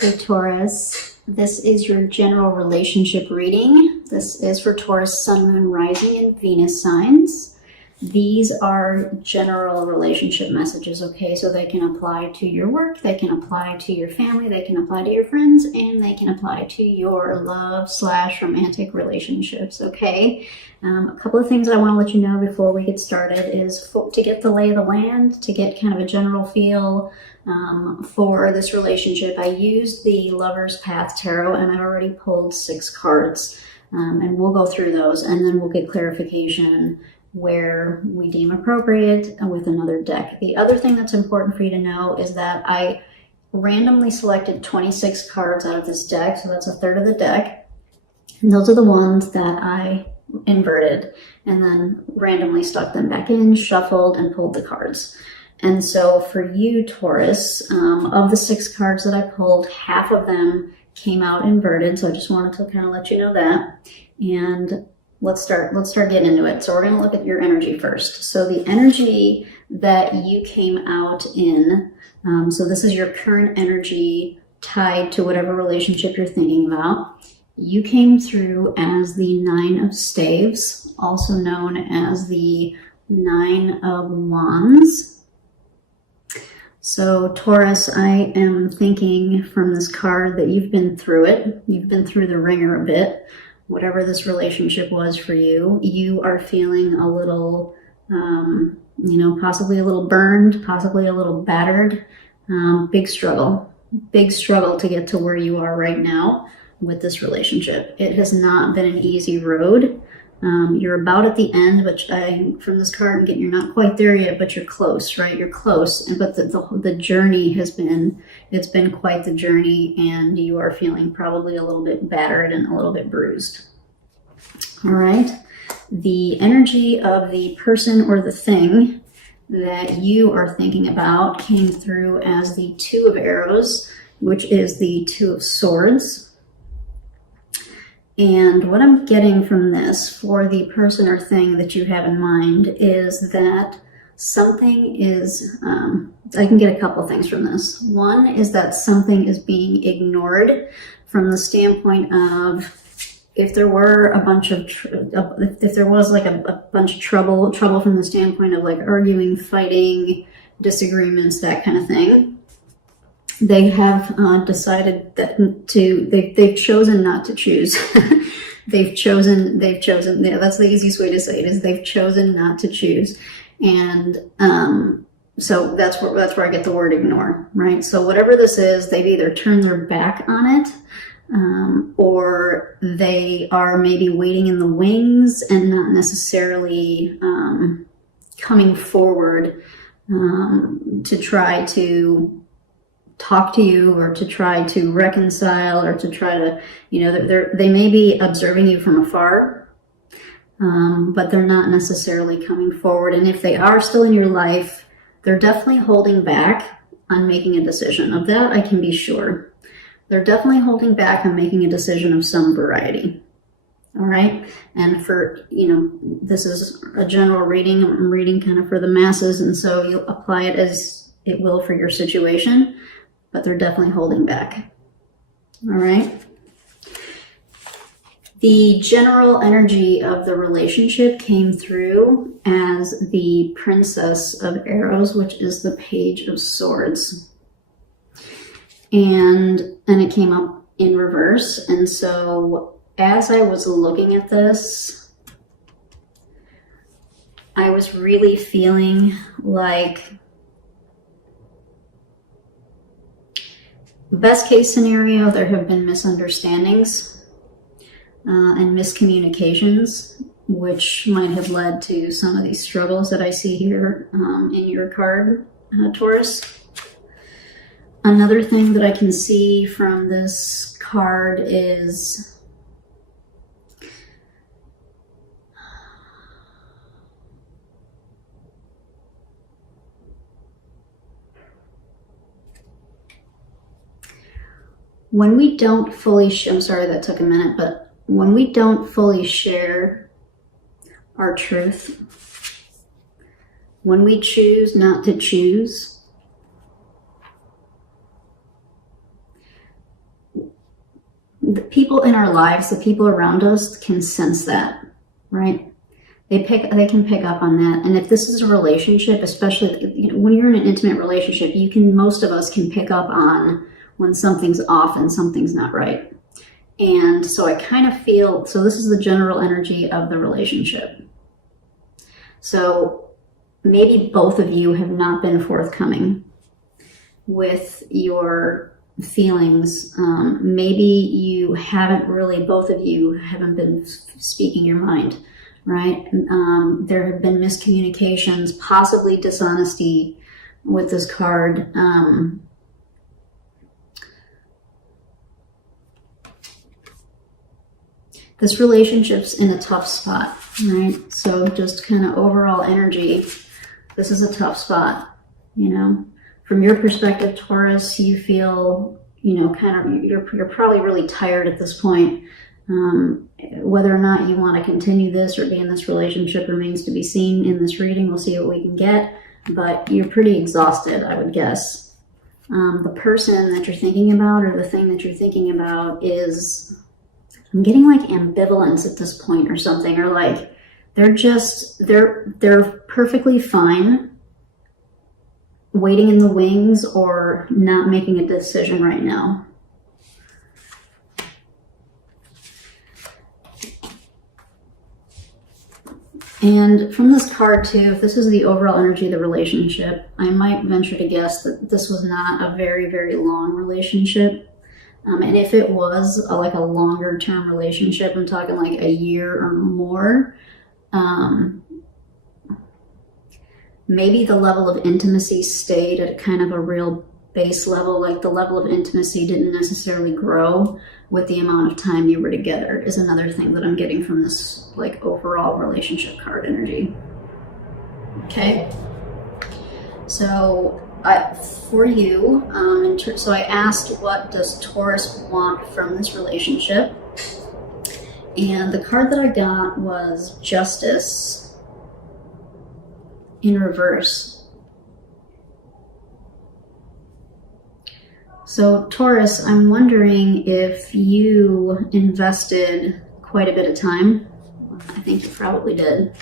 Hey Taurus, this is your general relationship reading. This is for Taurus, Sun, Moon, Rising, and Venus signs. These are general relationship messages, okay? So they can apply to your work, they can apply to your family, they can apply to your friends, and they can apply to your love/romantic relationships, okay? A couple of things I want to let you know before we get started is to get the lay of the land, to get kind of a general feel for this relationship. I used the Lover's Path Tarot, and I already pulled 6 cards, and we'll go through those, and then we'll get clarification where we deem appropriate with another deck. The other thing that's important for you to know is that I randomly selected 26 cards out of this deck, so that's a third of the deck, and those are the ones that I inverted and then randomly stuck them back in, shuffled, and pulled the cards. And so for you, Taurus, of the 6 cards that I pulled, half of them came out inverted, so I just wanted to kind of let you know that. And let's start getting into it. So we're going to look at your energy first. So the energy that you came out in, so this is your current energy tied to whatever relationship you're thinking about. You came through as the 9 of Staves, also known as the 9 of Wands. So Taurus, I am thinking from this card that you've been through it. You've been through the ringer a bit. Whatever this relationship was for you, you are feeling a little, possibly a little burned, possibly a little battered. Big struggle to get to where you are right now with this relationship. It has not been an easy road. You're about at the end, but from this card, again, you're not quite there yet, but you're close, right? You're close, but the journey it's been quite the journey, and you are feeling probably a little bit battered and a little bit bruised. All right. The energy of the person or the thing that you are thinking about came through as the 2 of Arrows, which is the 2 of Swords. And what I'm getting from this for the person or thing that you have in mind is that something is, I can get a couple things from this. One is that something is being ignored from the standpoint of if there were a bunch of, if there was like a bunch of trouble from the standpoint of like arguing, fighting, disagreements, that kind of thing. They have decided that they've chosen not to choose. they've chosen, yeah, that's the easiest way to say it, is they've chosen not to choose. And so that's where I get the word ignore, right? So whatever this is, they've either turned their back on it, or they are maybe waiting in the wings and not necessarily coming forward to try to talk to you, or to try to reconcile, or to try to, they may be observing you from afar, but they're not necessarily coming forward. And if they are still in your life, they're definitely holding back on making a decision. Of that, I can be sure. They're definitely holding back on making a decision of some variety. All right. And for, this is a general reading. I'm reading kind of for the masses. And so you'll apply it as it will for your situation. But they're definitely holding back. All right. The general energy of the relationship came through as the Princess of Arrows, which is the Page of Swords. And it came up in reverse. And so as I was looking at this, I was really feeling like best case scenario, there have been misunderstandings and miscommunications, which might have led to some of these struggles that I see here in your card, Taurus. Another thing that I can see from this card is when we don't fully I'm sorry that took a minute, but when we don't fully share our truth, when we choose not to choose, the people in our lives, the people around us can sense that, right? They can pick up on that. And if this is a relationship, especially, you know, when you're in an intimate relationship, most of us can pick up on when something's off and something's not right. And so I kind of feel, so this is the general energy of the relationship. So maybe both of you have not been forthcoming with your feelings. Maybe you haven't really, both of you haven't been speaking your mind, right? There have been miscommunications, possibly dishonesty with this card. This relationship's in a tough spot, right? So just kind of overall energy, this is a tough spot, you know? From your perspective, Taurus, you feel, you know, kind of, you're probably really tired at this point. Whether or not you want to continue this or be in this relationship remains to be seen in this reading. We'll see what we can get, but you're pretty exhausted, I would guess. The person that you're thinking about or the thing that you're thinking about is, I'm getting like ambivalence at this point or something, or like they're perfectly fine waiting in the wings or not making a decision right now. And from this card too, if this is the overall energy of the relationship, I might venture to guess that this was not a very, very long relationship. And if it was like a longer term relationship, I'm talking like a year or more, maybe the level of intimacy stayed at kind of a real base level, like the level of intimacy didn't necessarily grow with the amount of time you were together, is another thing that I'm getting from this like overall relationship card energy. Okay. So for you, so I asked, what does Taurus want from this relationship? And the card that I got was Justice in reverse. So Taurus, I'm wondering if you invested quite a bit of time. I think you probably did.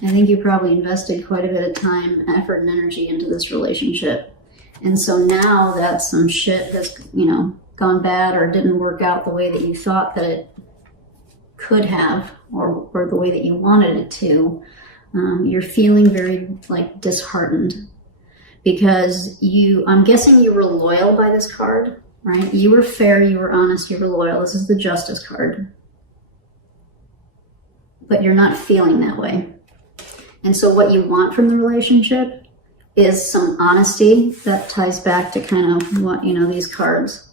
I think you probably invested quite a bit of time, effort, and energy into this relationship. And so now that some shit has, you know, gone bad or didn't work out the way that you thought that it could have, or the way that you wanted it to, you're feeling very like disheartened because I'm guessing you were loyal by this card, right? You were fair, you were honest, you were loyal. This is the Justice card. But you're not feeling that way. And so what you want from the relationship is some honesty. That ties back to kind of what, you know, these cards,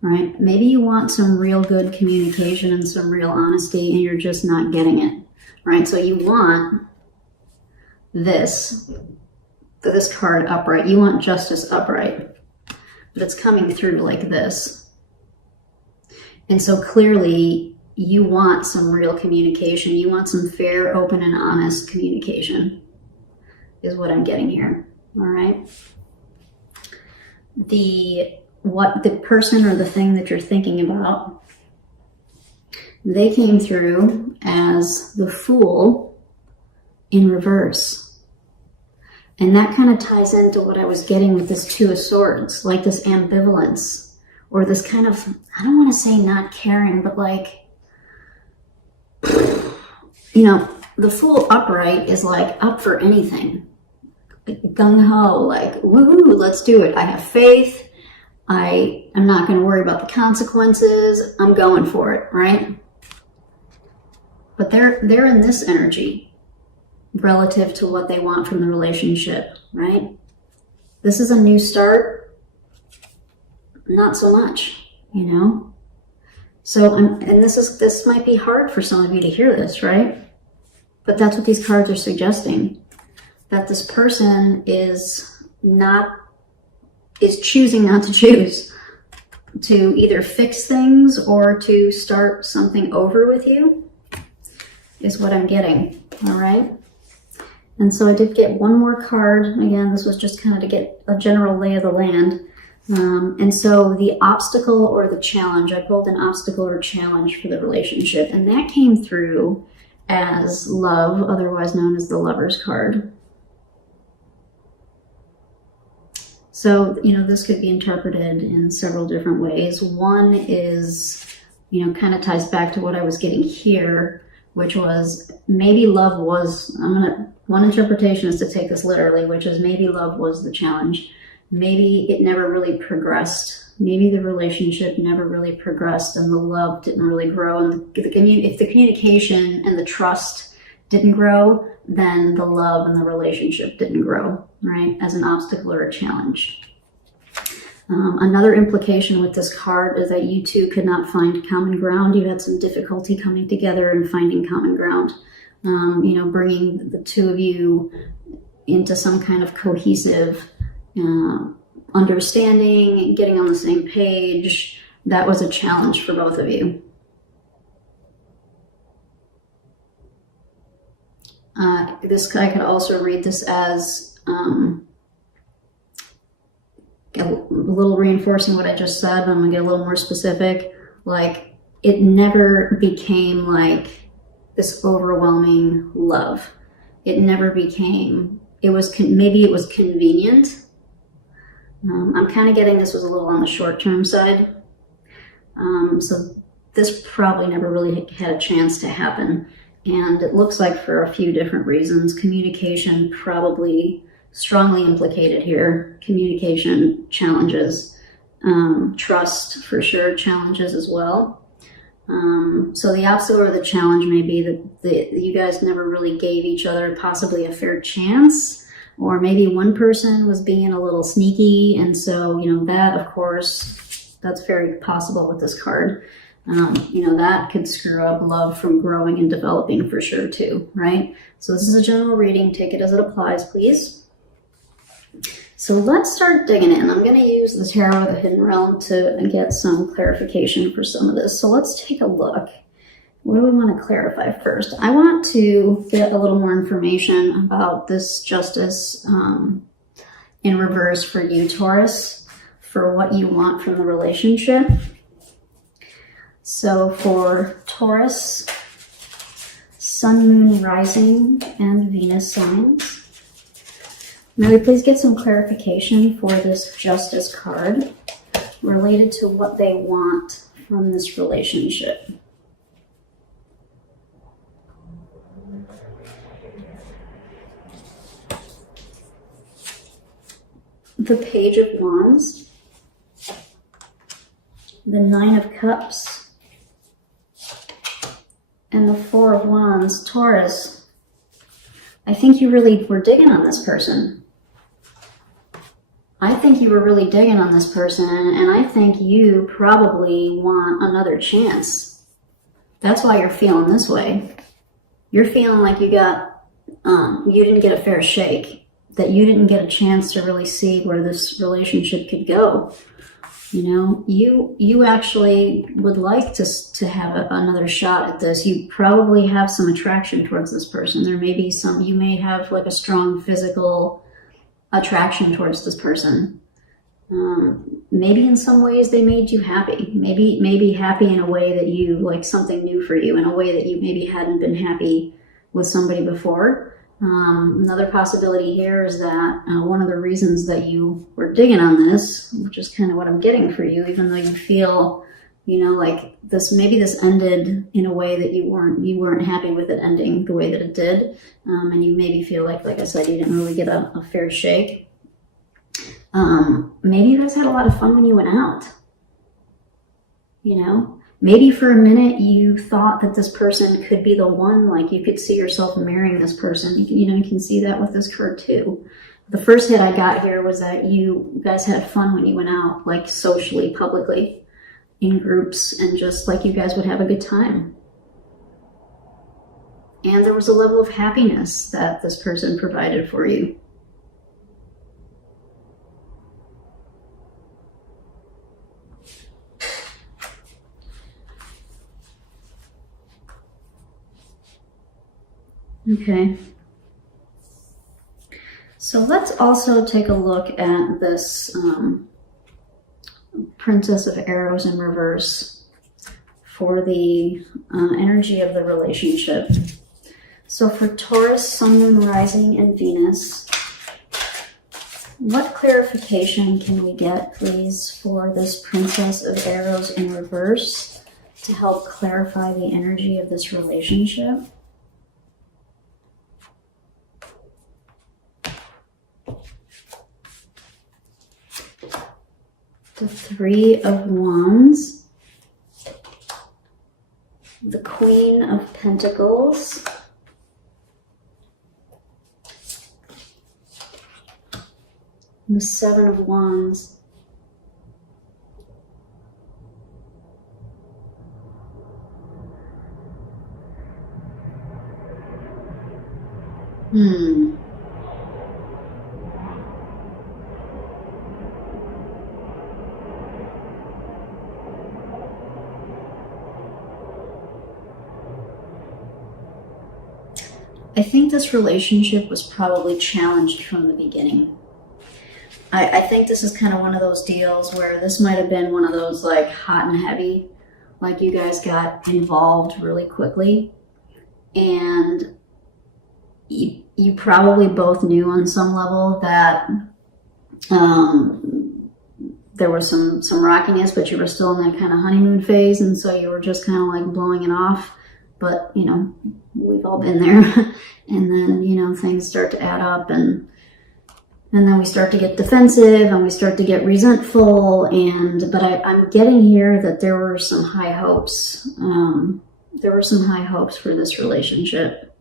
right? Maybe you want some real good communication and some real honesty and you're just not getting it, right? So you want this card upright. You want Justice upright, but it's coming through like this. And so clearly you want some real communication. You want some fair, open, and honest communication is what I'm getting here, all right? What the person or the thing that you're thinking about, they came through as the Fool in reverse. And that kind of ties into what I was getting with this Two of Swords, like this ambivalence, or this kind of, I don't want to say not caring, but like, you know, the Fool upright is like up for anything. Gung-ho, like, woohoo, let's do it. I have faith. I'm not going to worry about the consequences. I'm going for it, right? But they're in this energy relative to what they want from the relationship, right? This is a new start. Not so much, you know? So, and this might be hard for some of you to hear this, right? But that's what these cards are suggesting. That this person is choosing not to choose to either fix things or to start something over with you is what I'm getting, all right? And so I did get one more card. Again, this was just kind of to get a general lay of the land. And so the obstacle or the challenge, I pulled an obstacle or challenge for the relationship, and that came through as love, otherwise known as the Lover's card. So, this could be interpreted in several different ways. One is, kind of ties back to what I was getting here, which was maybe love was, one interpretation is to take this literally, which is maybe love was the challenge. Maybe it never really progressed. Maybe the relationship never really progressed and the love didn't really grow. And if the communication and the trust didn't grow, then the love and the relationship didn't grow, right? As an obstacle or a challenge. Another implication with this card is that you two could not find common ground. You had some difficulty coming together and finding common ground. Bringing the two of you into some kind of cohesive understanding, getting on the same page. That was a challenge for both of you. This guy could also read this as a little reinforcing what I just said, but I'm gonna get a little more specific. Like, it never became like this overwhelming love. It never became, maybe it was convenient. I'm kind of getting this was a little on the short-term side. So this probably never really had a chance to happen. And it looks like for a few different reasons. Communication probably strongly implicated here. Communication challenges. Trust for sure challenges as well. So the obstacle or the challenge may be that you guys never really gave each other possibly a fair chance. Or maybe one person was being a little sneaky, and so, that, of course, that's very possible with this card. That could screw up love from growing and developing for sure, too, right? So this is a general reading. Take it as it applies, please. So let's start digging in. I'm going to use the Tarot of the Hidden Realm to get some clarification for some of this. So let's take a look. What do we want to clarify first? I want to get a little more information about this Justice in reverse for you, Taurus, for what you want from the relationship. So for Taurus, Sun, Moon, Rising, and Venus signs, may we please get some clarification for this Justice card related to what they want from this relationship. The Page of Wands, the Nine of Cups, and the Four of Wands. Taurus, I think you really were digging on this person. I think you were really digging on this person, and I think you probably want another chance. That's why you're feeling this way. You're feeling like you didn't get a fair shake. That you didn't get a chance to really see where this relationship could go. You actually would like to have another shot at this. You probably have some attraction towards this person. There may be you may have like a strong physical attraction towards this person. Maybe in some ways they made you happy. Maybe happy in a way that you like something new for you, in a way that you maybe hadn't been happy with somebody before. Another possibility here is that one of the reasons that you were digging on this, which is kind of what I'm getting for you, even though you feel, like this, maybe this ended in a way that you weren't happy with it ending the way that it did, and you maybe feel like I said, you didn't really get a fair shake. Maybe you guys had a lot of fun when you went out. Maybe for a minute you thought that this person could be the one, like you could see yourself marrying this person. You can see that with this card too. The first hit I got here was that you guys had fun when you went out, like socially, publicly, in groups, and just like you guys would have a good time. And there was a level of happiness that this person provided for you. Okay, so let's also take a look at this Princess of Arrows in reverse for the energy of the relationship. So for Taurus, Sun, Moon, Rising, and Venus, what clarification can we get, please, for this Princess of Arrows in reverse to help clarify the energy of this relationship? The Three of Wands, the Queen of Pentacles, the Seven of Wands, I think this relationship was probably challenged from the beginning. I think this is kind of one of those deals where this might have been one of those like hot and heavy, like you guys got involved really quickly, and you probably both knew on some level that there was some rockiness, but you were still in that kind of honeymoon phase, and so you were just kind of like blowing it off. But, you know, we've all been there. And then, you know, things start to add up, and then we start to get defensive and we start to get resentful. But I'm getting here that there were some high hopes. There were some high hopes for this relationship.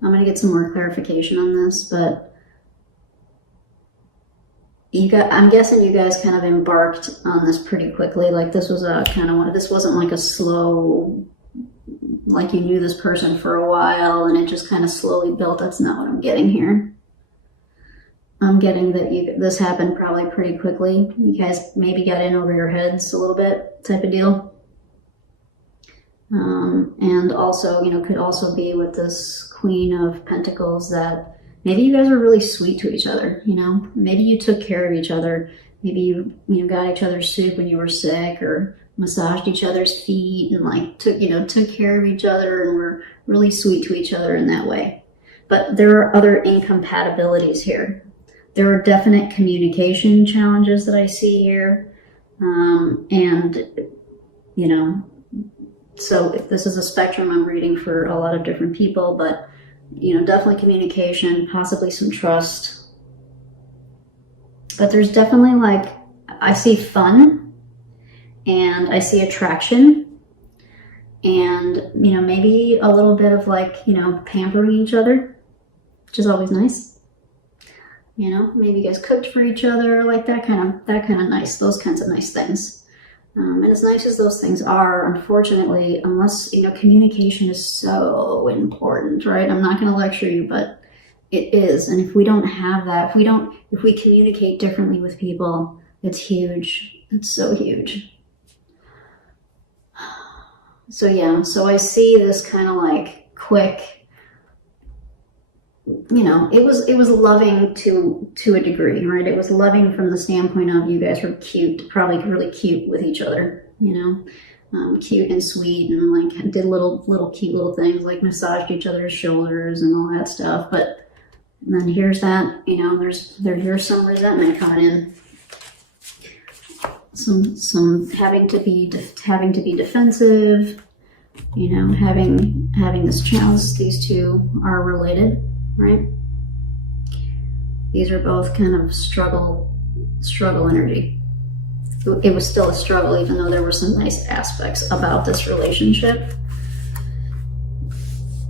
I'm going to get some more clarification on this, but I'm guessing you guys kind of embarked on this pretty quickly. Like this was a kind of one. This wasn't like a slow, like you knew this person for a while and it just kind of slowly built. That's not what I'm getting here. I'm getting that this happened probably pretty quickly. You guys maybe got in over your heads a little bit, type of deal. And also, you know, could also be with this Queen of Pentacles that maybe you guys were really sweet to each other, you know? Maybe you took care of each other. Maybe you got each other's soup when you were sick, or massaged each other's feet and like took care of each other and were really sweet to each other in that way. But there are other incompatibilities here. There are definite communication challenges that I see here. And, you know, so if this is a spectrum I'm reading for a lot of different people, but you know, definitely communication, possibly some trust. But there's definitely like, I see fun and I see attraction and, you know, maybe a little bit of like, you know, pampering each other, which is always nice. You know, maybe you guys cooked for each other, like that kind of nice, those kinds of nice things. And as nice as those things are, unfortunately, unless, you know, communication is so important, right? I'm not going to lecture you, but it is. And if we don't have that, if we communicate differently with people, it's huge. It's so huge. So yeah, so I see this kind of like quick, you know, it was loving to a degree, right? It was loving from the standpoint of you guys were cute, probably really cute with each other, you know, cute and sweet, and like did little cute little things like massaged each other's shoulders and all that stuff. But then here's that, you know, here's some resentment coming in, some having to be defensive, you know, having this challenge. These two are related. Right? These are both kind of struggle energy. It was still a struggle, even though there were some nice aspects about this relationship.